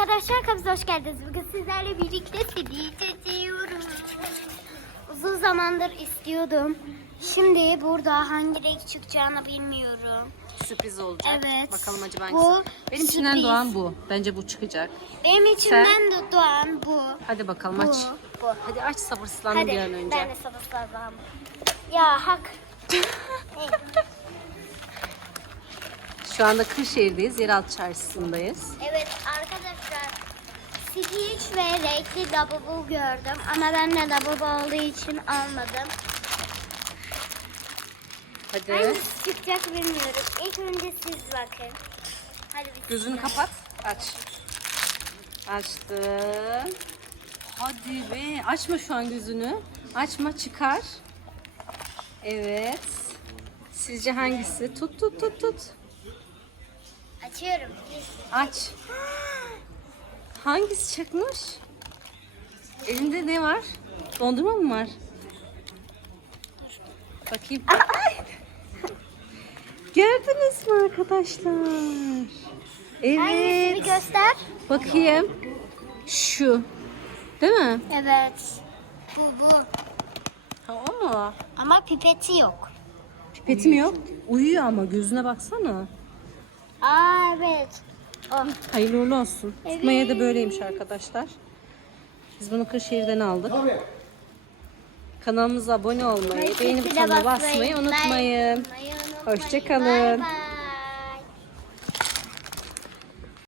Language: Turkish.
arkadaşlar kanalımıza hoş geldiniz. Bugün sizlerle birlikte CD çekiyoruz. Uzun zamandır istiyordum. Şimdi burada hangi renk çıkacağını bilmiyorum. Sürpriz olacak. Evet. Bakalım acaba Bu hangisi? Benim içimden sürpriz. doğan bu. Bence bu çıkacak. Benim içimden de doğan bu. Hadi bakalım Bu. aç. Bu. Hadi aç sabırsızlandım Hadi bir an önce. ben de sabırsızlandım. Ya hak. Şu anda Kırşehir'deyiz. Yeraltı çarşısındayız. evet arkadaşlar. Stitch ve renkli double gördüm ama ben de double olduğu için almadım. Hadi. Hangisi çıkacak bilmiyorum. İlk önce siz bakın. Hadi biz Gözünü kapat. Aç. Açtım. Hadi be. Açma şu an gözünü. Açma çıkar. Evet. Sizce hangisi? Tut tut tut tut. Açıyorum. Aç. Hangisi çıkmış? Elinde ne var? Dondurma mı var? Bakayım. Gördünüz mü arkadaşlar? Hangisini Evet. göster? Bakayım. Şu. Değil mi? Evet. Bu bu. Ha, o mu? Ama pipeti yok. Pipetim yok. Uyuyor ama gözüne baksana. Aa evet. O. Hayırlı uğurlu olsun. Evet. Tutmaya da böyleymiş arkadaşlar. Biz bunu Kırşehir'den aldık. Kanalımıza abone olmayı, beğeni butonuna basmayı unutmayın. Like